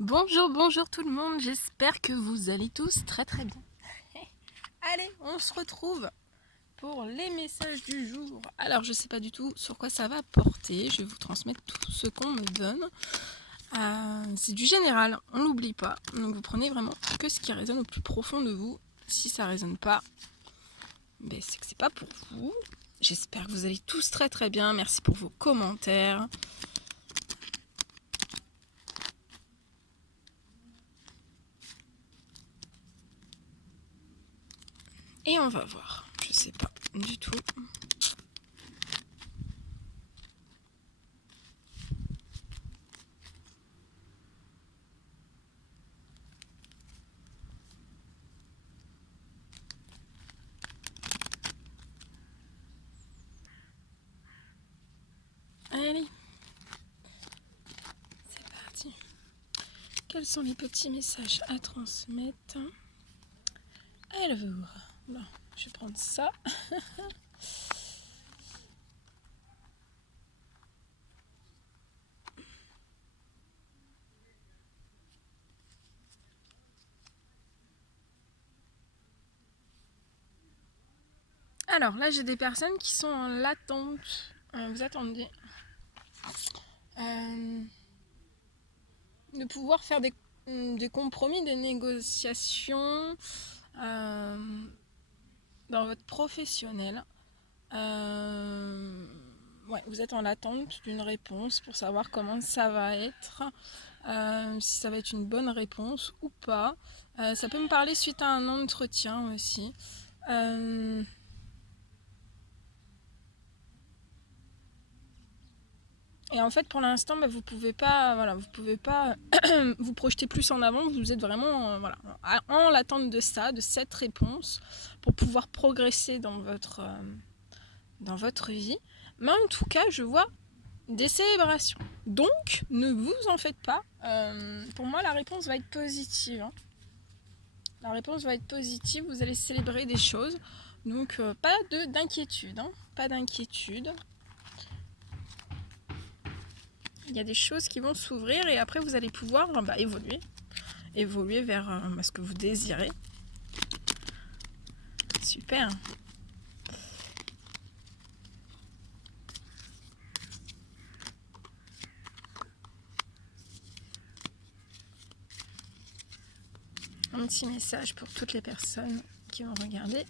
Bonjour, bonjour tout le monde, j'espère que vous allez tous très très bien. Allez, on se retrouve pour les messages du jour. Alors je sais pas du tout sur quoi ça va porter, je vais vous transmettre tout ce qu'on me donne. C'est du général, on n'oublie pas, donc vous prenez vraiment que ce qui résonne au plus profond de vous. Si ça résonne pas, c'est que c'est pas pour vous. J'espère que vous allez tous très très bien, merci pour vos commentaires. Et on va voir, je sais pas du tout. Allez, c'est parti. Quels sont les petits messages à transmettre? Alors, bon, je vais prendre ça. Alors là, j'ai des personnes qui sont en latente. Vous attendez de pouvoir faire des compromis, des négociations dans votre professionnel. Ouais, vous êtes en attente d'une réponse pour savoir comment ça va être, si ça va être une bonne réponse ou pas. Ça peut me parler suite à un entretien aussi. Et en fait, pour l'instant, vous pouvez pas vous projeter plus en avant. Vous êtes vraiment en l'attente de ça, de cette réponse, pour pouvoir progresser dans votre vie. Mais en tout cas, je vois des célébrations. Donc, ne vous en faites pas. Pour moi, la réponse va être positive. La réponse va être positive. Vous allez célébrer des choses. Donc, pas d'inquiétude. Pas d'inquiétude. Il y a des choses qui vont s'ouvrir et après vous allez pouvoir évoluer vers ce que vous désirez. Super. Un petit message pour toutes les personnes qui vont regarder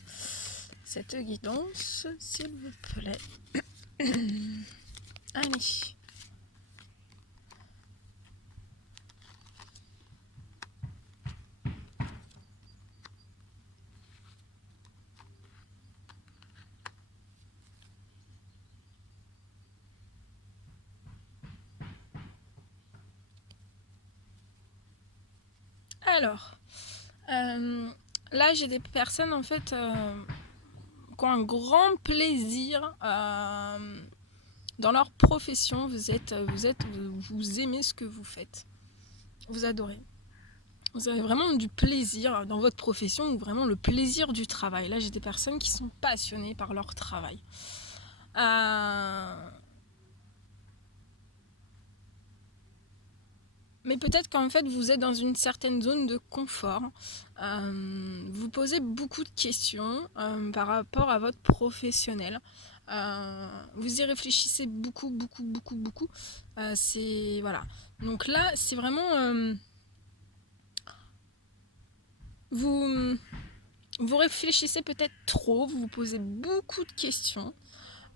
cette guidance, s'il vous plaît. Allez. Alors, là j'ai des personnes en fait qui ont un grand plaisir dans leur profession. Vous aimez ce que vous faites, vous adorez. Vous avez vraiment du plaisir dans votre profession, ou vraiment le plaisir du travail. Là, j'ai des personnes qui sont passionnées par leur travail. Mais peut-être qu'en fait, vous êtes dans une certaine zone de confort. Vous posez beaucoup de questions par rapport à votre professionnel. Vous y réfléchissez beaucoup. Voilà. Donc là, c'est vraiment... Vous réfléchissez peut-être trop, vous vous posez beaucoup de questions.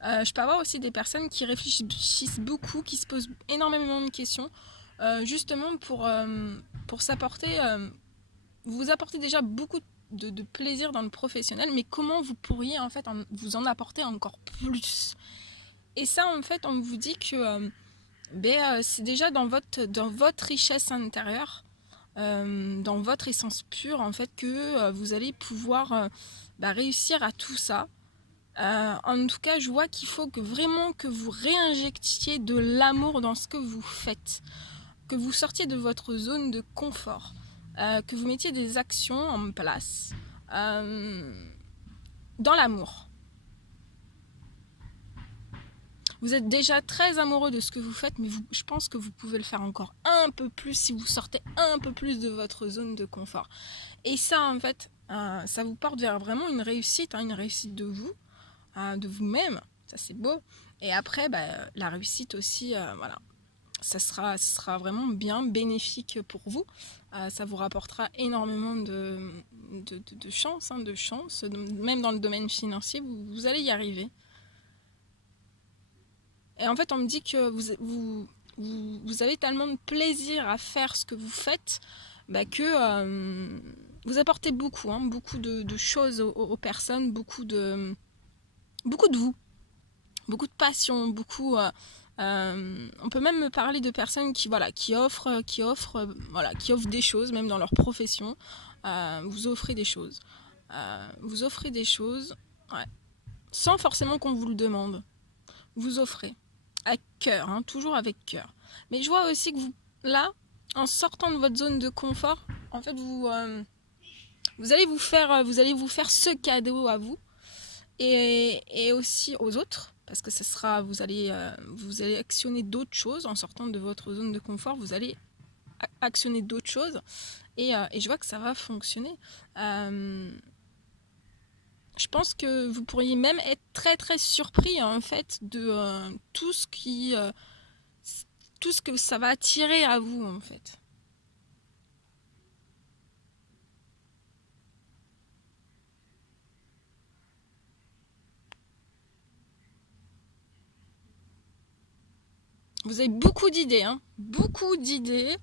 Je peux avoir aussi des personnes qui réfléchissent beaucoup, qui se posent énormément de questions, justement pour s'apporter... vous apportez déjà beaucoup de plaisir dans le professionnel, mais comment vous pourriez en fait vous en apporter encore plus? Et ça, en fait, on vous dit que c'est déjà dans votre richesse intérieure, dans votre essence pure, en fait, que vous allez pouvoir réussir à tout ça. En tout cas, je vois qu'il faut vraiment que vous réinjectiez de l'amour dans ce que vous faites, que vous sortiez de votre zone de confort, que vous mettiez des actions en place dans l'amour. Vous êtes déjà très amoureux de ce que vous faites, mais je pense que vous pouvez le faire encore un peu plus si vous sortez un peu plus de votre zone de confort. Et ça, en fait, ça vous porte vers vraiment une réussite de vous, de vous-même. Ça, c'est beau. Et après, la réussite aussi, voilà. Ça sera vraiment bien bénéfique pour vous. Ça vous rapportera énormément de chance, de chance. Même dans le domaine financier, vous allez y arriver. Et en fait, on me dit que vous avez tellement de plaisir à faire ce que vous faites que vous apportez beaucoup, beaucoup de choses aux personnes, beaucoup de vous, beaucoup de passion, beaucoup. On peut même me parler de personnes qui offrent des choses, même dans leur profession. Vous offrez des choses. Ouais, sans forcément qu'on vous le demande. Vous offrez. Avec cœur, toujours avec cœur. Mais je vois aussi que là, en sortant de votre zone de confort, en fait, vous allez vous faire ce cadeau à vous et aussi aux autres, parce que vous allez actionner d'autres choses en sortant de votre zone de confort. Vous allez actionner d'autres choses et je vois que ça va fonctionner. Je pense que vous pourriez même être très très surpris en fait de tout ce que ça va attirer à vous en fait. Vous avez beaucoup d'idées, beaucoup d'idées.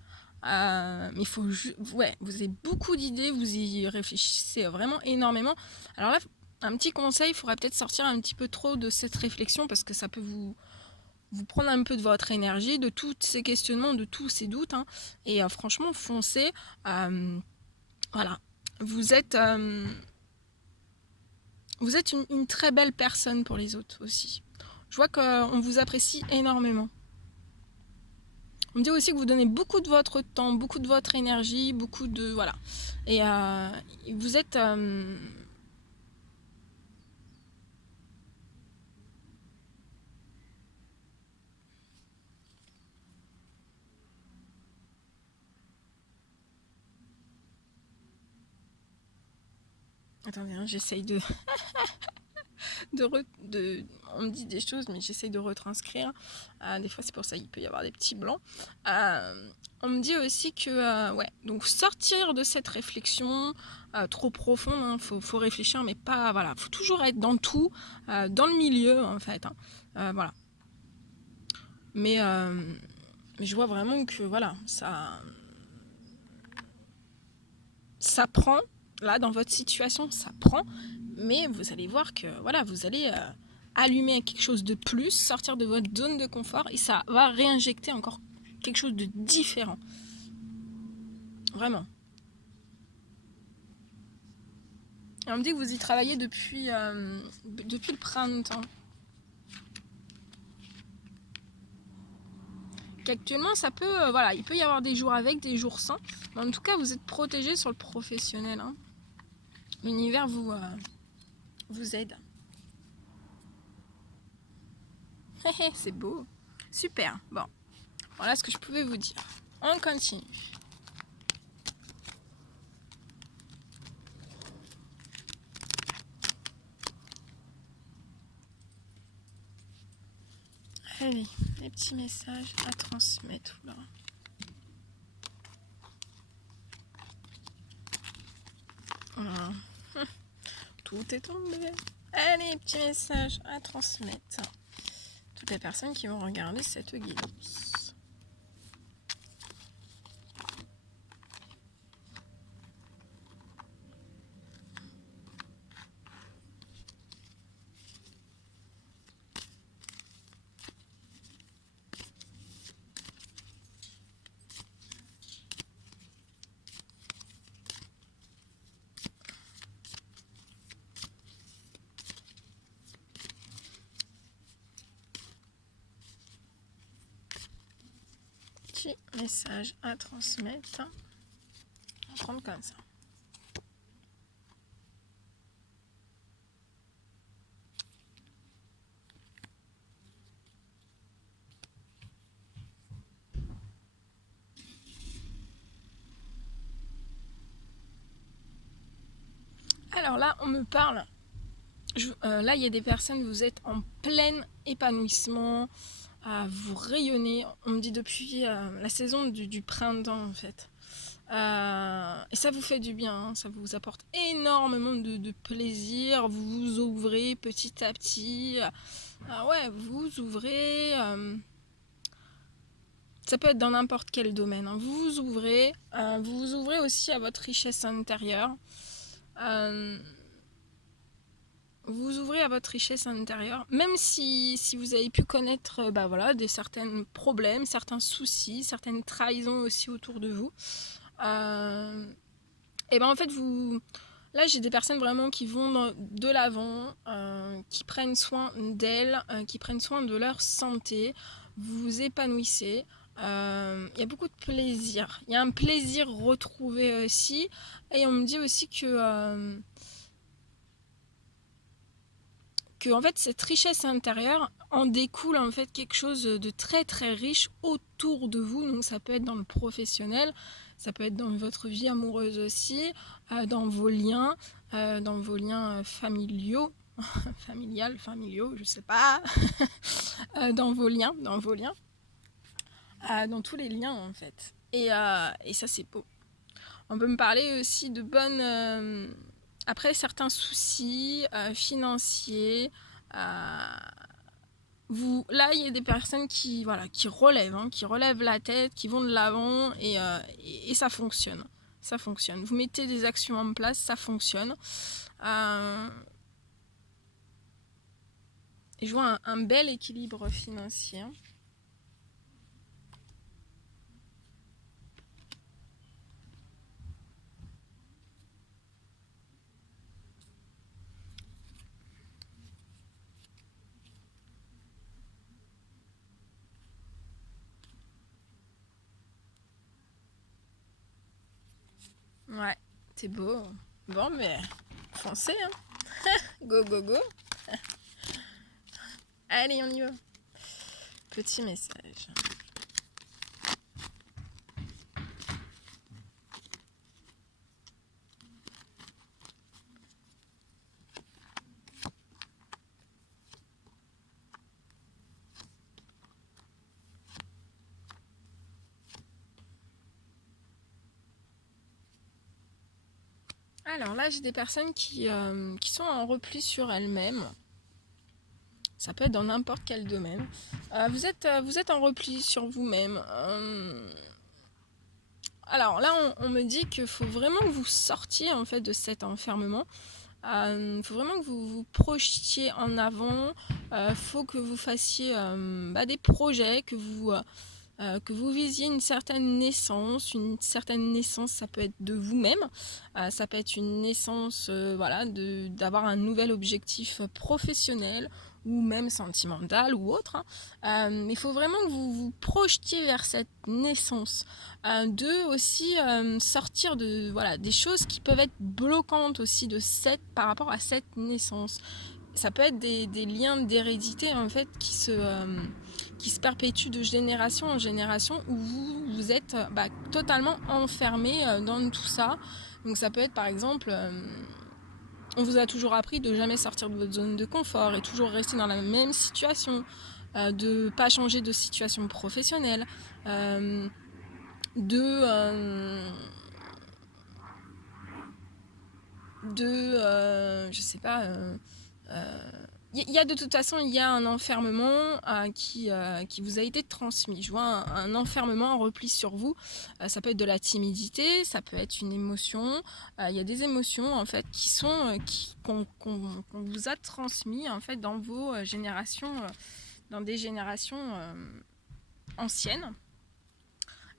Mais vous avez beaucoup d'idées, vous y réfléchissez vraiment énormément. Alors là, un petit conseil, il faudrait peut-être sortir un petit peu trop de cette réflexion parce que ça peut vous prendre un peu de votre énergie, de tous ces questionnements, de tous ces doutes. Et franchement, foncez. Voilà. Vous êtes une très belle personne pour les autres aussi. Je vois qu'on vous apprécie énormément. On me dit aussi que vous donnez beaucoup de votre temps, beaucoup de votre énergie, beaucoup de... Voilà. Et vous êtes... Attendez, j'essaye de... On me dit des choses, mais j'essaye de retranscrire. Des fois, c'est pour ça qu'il peut y avoir des petits blancs. On me dit aussi que, donc sortir de cette réflexion trop profonde, faut réfléchir, mais pas, voilà, faut toujours être dans tout, dans le milieu, en fait. Voilà. Mais je vois vraiment que, voilà, ça prend, là, dans votre situation, ça prend, mais vous allez voir que, voilà, vous allez allumer quelque chose de plus, sortir de votre zone de confort, et ça va réinjecter encore quelque chose de différent. Vraiment. Et on me dit que vous y travaillez depuis le printemps. Qu'actuellement, ça peut, il peut y avoir des jours avec, des jours sans. Mais en tout cas, vous êtes protégé sur le professionnel. L'univers vous aide. C'est beau. Super. Bon, voilà ce que je pouvais vous dire. On continue. Allez, les petits messages à transmettre. Là. Voilà. Tout est tombé. Allez, petits messages à transmettre. Toutes les personnes qui vont regarder cette guidance. Petit message à transmettre. On va prendre comme ça. Alors là, on me parle. Là, il y a des personnes, vous êtes en plein épanouissement, vous rayonnez. On me dit depuis la saison du printemps, en fait. Et ça vous fait du bien, hein, ça vous apporte énormément de plaisir. Vous vous ouvrez petit à petit. Ouais, vous vous ouvrez. Ça peut être dans n'importe quel domaine, hein. Vous vous ouvrez aussi à votre richesse intérieure. Vous vous ouvrez à votre richesse intérieure, même si vous avez pu connaître des certains problèmes, certains soucis, certaines trahisons aussi autour de vous. Et ben en fait, là j'ai des personnes vraiment qui vont de l'avant, qui prennent soin d'elles, qui prennent soin de leur santé. Vous vous épanouissez. Il y a beaucoup de plaisir. Il y a un plaisir retrouvé aussi. Et on me dit aussi que en fait cette richesse intérieure en découle en fait quelque chose de très très riche autour de vous. Donc ça peut être dans le professionnel, ça peut être dans votre vie amoureuse aussi, dans vos liens familiaux, familiaux, je sais pas, dans vos liens, dans tous les liens en fait. Et ça c'est beau. On peut me parler aussi de bonnes après certains soucis financiers. Là, il y a des personnes qui relèvent la tête, qui vont de l'avant et ça fonctionne. Ça fonctionne. Vous mettez des actions en place, ça fonctionne. Et je vois un bel équilibre financier. Ouais, c'est beau. Bon, mais foncez, hein. Go, go, go. Allez, on y va. Petit message. Alors là, j'ai des personnes qui sont en repli sur elles-mêmes. Ça peut être dans n'importe quel domaine. Vous êtes en repli sur vous-même. Alors là, on me dit qu'il faut vraiment que vous sortiez en fait de cet enfermement. Il faut vraiment que vous vous projetiez en avant. Faut que vous fassiez des projets, que vous visiez une certaine naissance. Une certaine naissance, ça peut être de vous-même. Ça peut être une naissance d'avoir un nouvel objectif professionnel ou même sentimental ou autre. Il faut vraiment que vous vous projetiez vers cette naissance. Aussi sortir des choses qui peuvent être bloquantes aussi par rapport à cette naissance. Ça peut être des liens d'hérédité en fait qui se perpétuent de génération en génération où vous êtes totalement enfermé dans tout ça. Donc ça peut être par exemple, on vous a toujours appris de jamais sortir de votre zone de confort et toujours rester dans la même situation, de pas changer de situation professionnelle, je sais pas, il y a de toute façon, il y a un enfermement qui vous a été transmis. Je vois un enfermement, un repli sur vous. Ça peut être de la timidité, ça peut être une émotion. Il y a des émotions en fait qu'on vous a transmis en fait dans vos générations, dans des générations anciennes.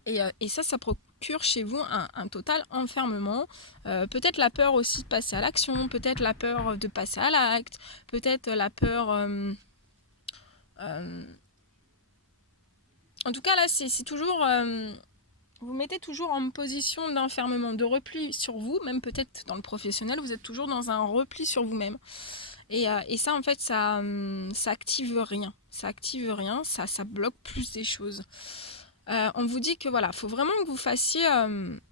Et ça procure chez vous un total enfermement. Peut-être la peur aussi de passer à l'action, peut-être la peur de passer à l'acte, peut-être la peur... En tout cas là, c'est toujours... vous mettez toujours en position d'enfermement, de repli sur vous, même peut-être dans le professionnel, vous êtes toujours dans un repli sur vous-même. Et ça, en fait, ça active rien. Ça active rien, ça bloque plus des choses. On vous dit que voilà, faut vraiment que vous fassiez,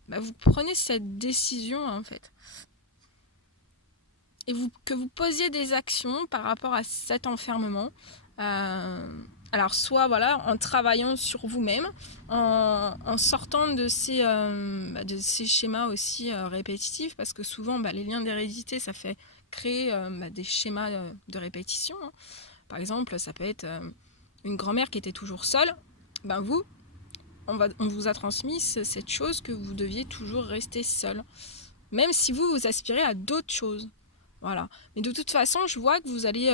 vous prenez cette décision en fait. et que vous posiez des actions par rapport à cet enfermement. Alors soit voilà, en travaillant sur vous-même, en sortant de ces schémas aussi répétitifs, parce que souvent les liens d'hérédité, ça fait créer des schémas de répétition. Hein. Par exemple, ça peut être une grand-mère qui était toujours seule. Vous, on vous a transmis cette chose que vous deviez toujours rester seul. Même si vous aspirez à d'autres choses. Voilà. Mais de toute façon, je vois que vous allez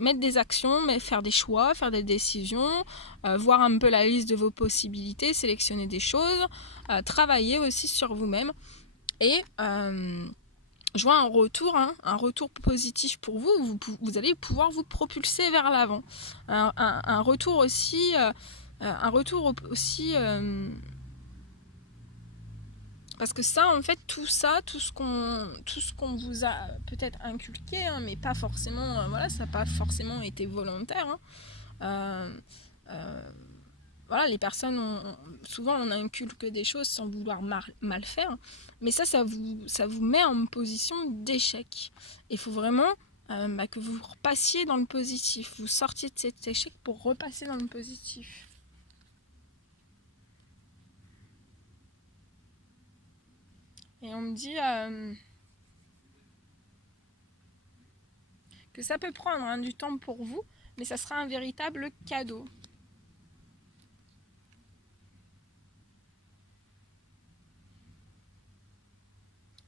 mettre des actions, faire des choix, faire des décisions, voir un peu la liste de vos possibilités, sélectionner des choses, travailler aussi sur vous-même. Et je vois un retour positif pour vous. Vous allez pouvoir vous propulser vers l'avant. Un retour aussi... parce que ça, en fait, tout ce qu'on vous a peut-être inculqué, hein, mais pas forcément, ça n'a pas forcément été volontaire. Hein. Les personnes, souvent on inculque des choses sans vouloir mal faire, mais ça vous met en position d'échec. Il faut vraiment que vous repassiez dans le positif, vous sortiez de cet échec pour repasser dans le positif. Et on me dit que ça peut prendre du temps pour vous, mais ça sera un véritable cadeau.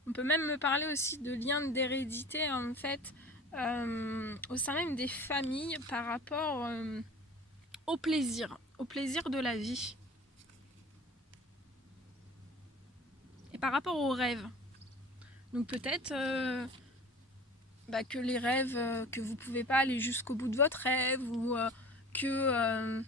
On peut même me parler aussi de liens d'hérédité, en fait, au sein même des familles par rapport au plaisir de la vie. Et par rapport aux rêves. Donc peut-être que les rêves, que vous ne pouvez pas aller jusqu'au bout de votre rêve, ou que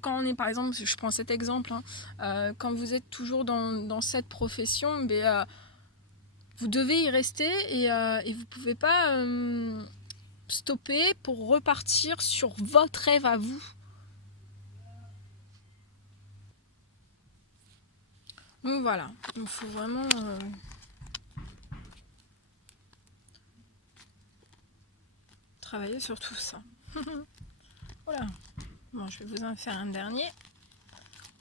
quand on est, par exemple, je prends cet exemple, quand vous êtes toujours dans cette profession, vous devez y rester et vous ne pouvez pas stopper pour repartir sur votre rêve à vous. Donc voilà, il faut vraiment travailler sur tout ça. Voilà. Bon, je vais vous en faire un dernier.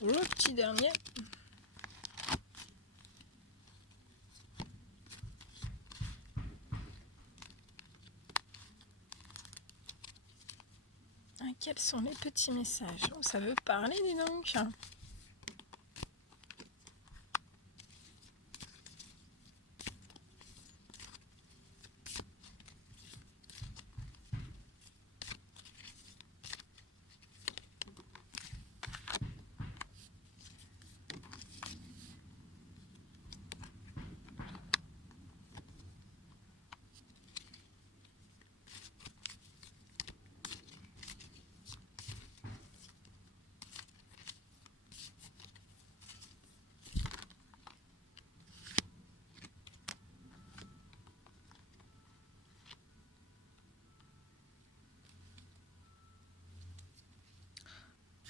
Le petit dernier. Quels sont les petits messages? Oh, ça veut parler, dis donc.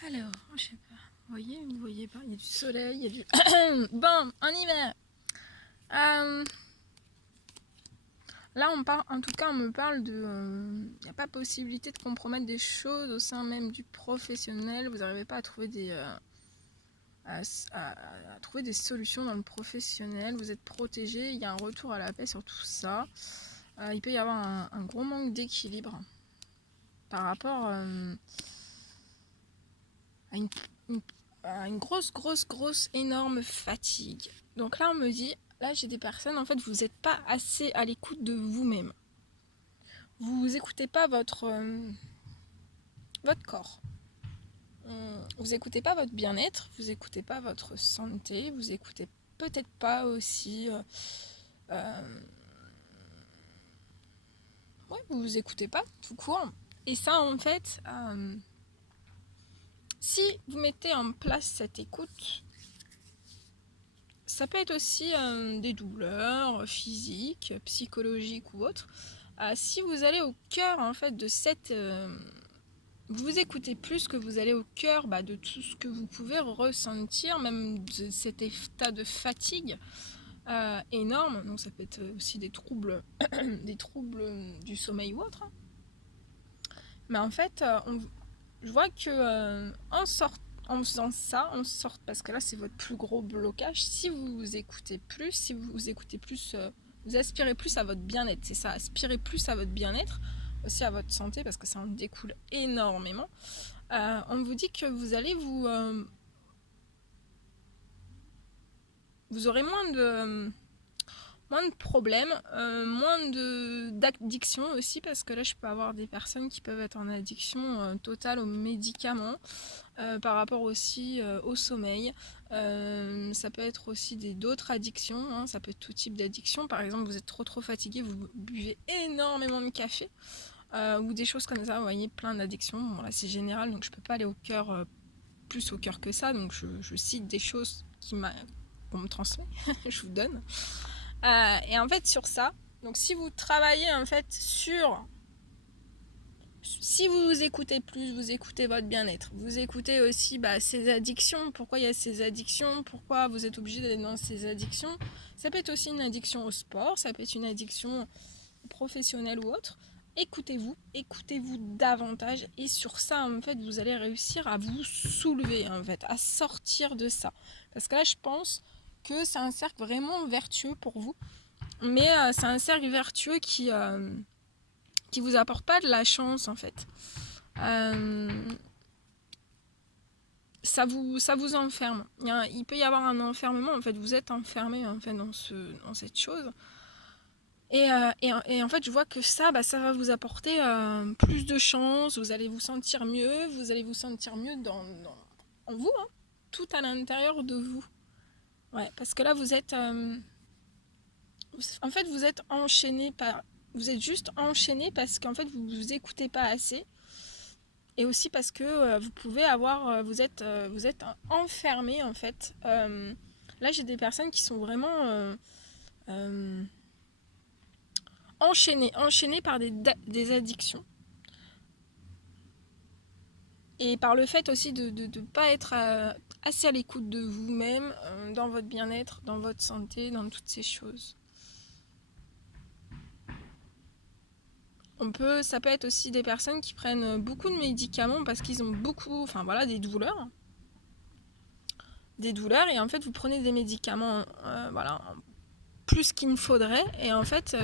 Alors, je sais pas. Vous voyez pas? Il y a du soleil, il y a du... Bon, en hiver. Là, en tout cas, on me parle de... Il n'y a pas possibilité de compromettre des choses au sein même du professionnel. Vous n'arrivez pas à trouver à trouver des solutions dans le professionnel. Vous êtes protégé. Il y a un retour à la paix sur tout ça. Il peut y avoir un gros manque d'équilibre par rapport à une grosse, énorme fatigue. Donc là, on me dit, là, j'ai des personnes, en fait, vous n'êtes pas assez à l'écoute de vous-même. Vous n'écoutez pas votre corps. Vous n'écoutez pas votre bien-être, vous n'écoutez pas votre santé, vous n'écoutez peut-être pas aussi... vous vous écoutez pas, tout court. Et ça, en fait... si vous mettez en place cette écoute, ça peut être aussi des douleurs physiques, psychologiques ou autres. Si vous allez au cœur en fait de cette... vous écoutez plus, que vous allez au cœur de tout ce que vous pouvez ressentir, même de cet état de fatigue, énormes, donc ça peut être aussi des troubles, des troubles du sommeil ou autre. Mais en fait, je vois que en faisant ça, en sorte, parce que là c'est votre plus gros blocage, si vous écoutez plus, vous aspirez plus à votre bien-être, c'est ça, aspirez plus à votre bien-être, aussi à votre santé, parce que ça en découle énormément. On vous dit que vous allez vous aurez moins de problèmes, moins d'addiction aussi, parce que là je peux avoir des personnes qui peuvent être en addiction totale aux médicaments, par rapport aussi au sommeil. Ça peut être aussi d'autres addictions, hein, ça peut être tout type d'addiction. Par exemple, vous êtes trop fatigué, vous buvez énormément de café, ou des choses comme ça, vous voyez, plein d'addictions. Bon, là c'est général, donc je peux pas aller au cœur, plus au cœur que ça, donc je cite des choses qu'on me transmet, je vous donne. Et en fait sur ça, donc si vous travaillez en fait si vous écoutez plus, vous écoutez votre bien-être, vous écoutez aussi ces addictions, pourquoi il y a ces addictions, pourquoi vous êtes obligé d'aller dans ces addictions. Ça peut être aussi une addiction au sport, ça peut être une addiction professionnelle ou autre. Écoutez-vous davantage, et sur ça en fait vous allez réussir à vous soulever en fait, à sortir de ça. Parce que là je pense que c'est un cercle vraiment vertueux pour vous, mais c'est un cercle vertueux qui vous apporte pas de la chance en fait. Ça vous enferme. Il peut y avoir un enfermement en fait. Vous êtes enfermé en fait dans cette chose. Et en fait, je vois que ça va vous apporter plus de chance. Vous allez vous sentir mieux. Vous allez vous sentir mieux en vous, hein, tout à l'intérieur de vous. Ouais, parce que là, vous êtes enchaîné par. Vous êtes juste enchaîné parce qu'en fait, vous vous écoutez pas assez. Et aussi parce que vous êtes enfermé en fait. Là, j'ai des personnes qui sont vraiment enchaînées par des addictions. Et par le fait aussi de ne pas être assez à l'écoute de vous-même, dans votre bien-être, dans votre santé, dans toutes ces choses. Ça peut être aussi des personnes qui prennent beaucoup de médicaments parce qu'ils ont des douleurs. Et en fait vous prenez des médicaments plus qu'il ne faudrait, et en fait ça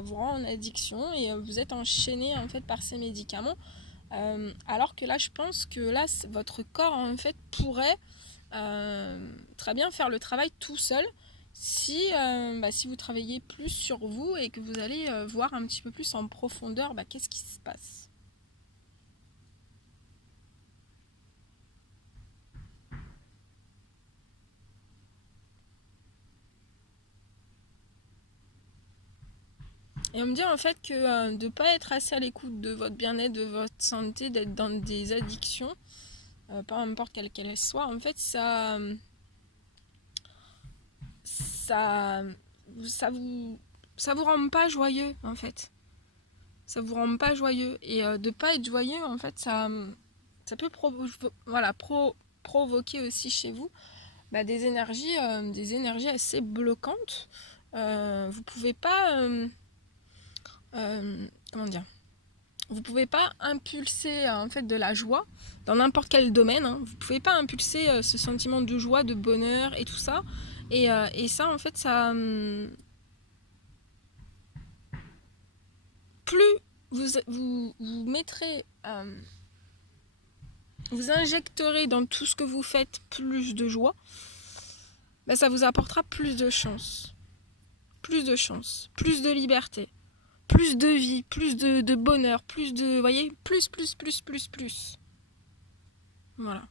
vous rend en addiction, et vous êtes enchaîné en fait par ces médicaments, alors que là je pense que là votre corps en fait pourrait très bien faire le travail tout seul si vous travaillez plus sur vous et que vous allez voir un petit peu plus en profondeur qu'est-ce qui se passe. Et on me dit en fait que de ne pas être assez à l'écoute de votre bien-être, de votre santé, d'être dans des addictions, peu importe quelle qu'elle soit, en fait ça vous rend pas joyeux en fait. Ça vous rend pas joyeux, et de pas être joyeux en fait ça peut provoquer aussi chez vous des énergies assez bloquantes. Vous pouvez pas comment dire, vous pouvez pas impulser en fait de la joie dans n'importe quel domaine, hein. Vous pouvez pas impulser ce sentiment de joie, de bonheur et tout ça, et ça en fait ça plus vous mettrez vous injecterez dans tout ce que vous faites plus de joie, ça vous apportera plus de chance, plus de liberté, plus de vie, plus de bonheur, plus de, vous voyez, plus. Voilà.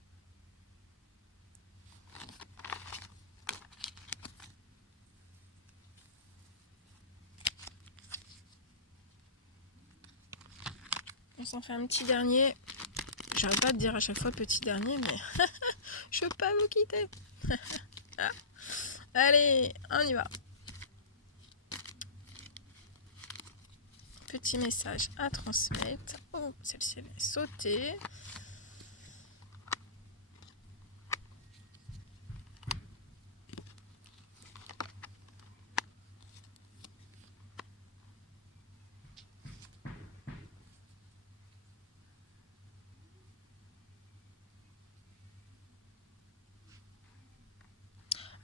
On s'en fait un petit dernier. J'arrête pas de dire à chaque fois petit dernier, mais je peux pas vous quitter. Allez, on y va. Petit message à transmettre. Oh, celle-ci elle est sautée.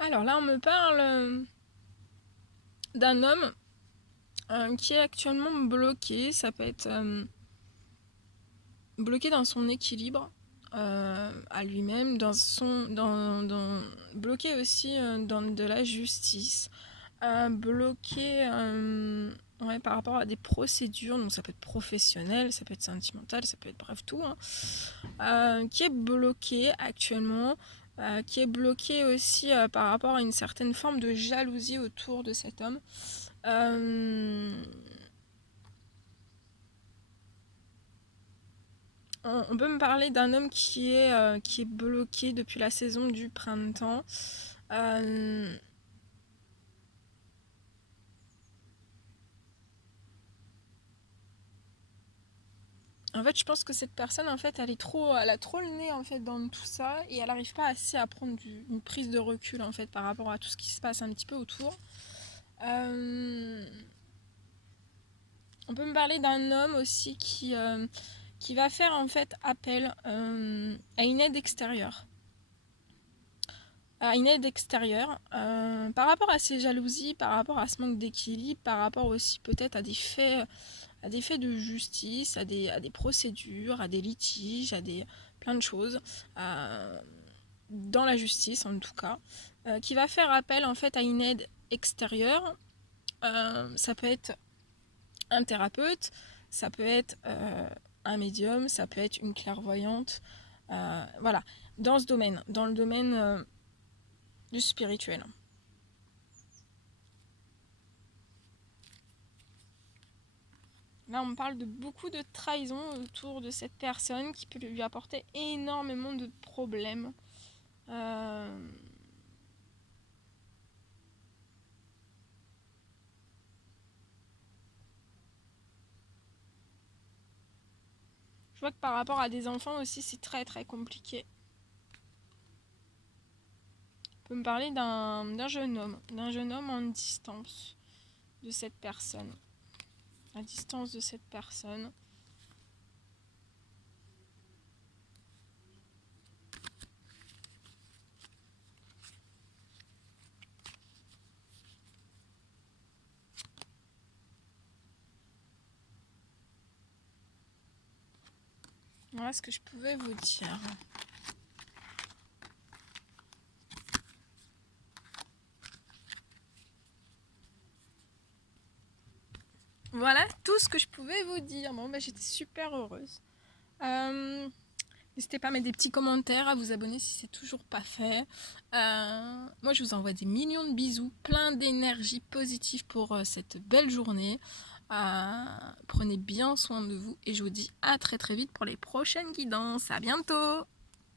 Alors là, on me parle d'un homme qui est actuellement bloqué. Ça peut être bloqué dans son équilibre à lui-même, bloqué aussi dans de la justice, bloqué ouais, par rapport à des procédures, donc ça peut être professionnel, ça peut être sentimental, ça peut être bref tout, hein, qui est bloqué actuellement, qui est bloqué aussi par rapport à une certaine forme de jalousie autour de cet homme. On peut me parler d'un homme qui est bloqué depuis la saison du printemps. En fait, je pense que cette personne, en fait, elle a trop le nez en fait dans tout ça et elle n'arrive pas assez à prendre une prise de recul en fait par rapport à tout ce qui se passe un petit peu autour. On peut me parler d'un homme aussi qui va faire en fait appel à une aide extérieure. À une aide extérieure par rapport à ses jalousies, par rapport à ce manque d'équilibre, par rapport aussi peut-être à des faits de justice, à des procédures, à des litiges, plein de choses dans la justice en tout cas, qui va faire appel en fait à une aide extérieure. Ça peut être un thérapeute, ça peut être un médium, ça peut être une clairvoyante, voilà, dans ce domaine, dans le domaine du spirituel. Là, on me parle de beaucoup de trahison autour de cette personne qui peut lui apporter énormément de problèmes. Je vois que par rapport à des enfants aussi, c'est très très compliqué. On peut me parler d'un jeune homme en distance de cette personne. À distance de cette personne. Voilà ce que je pouvais vous dire. Voilà tout ce que je pouvais vous dire. Bon, j'étais super heureuse. N'hésitez pas à mettre des petits commentaires, à vous abonner si c'est toujours pas fait. Moi, je vous envoie des millions de bisous, plein d'énergie positive pour cette belle journée. Prenez bien soin de vous et je vous dis à très très vite pour les prochaines guidances. À bientôt!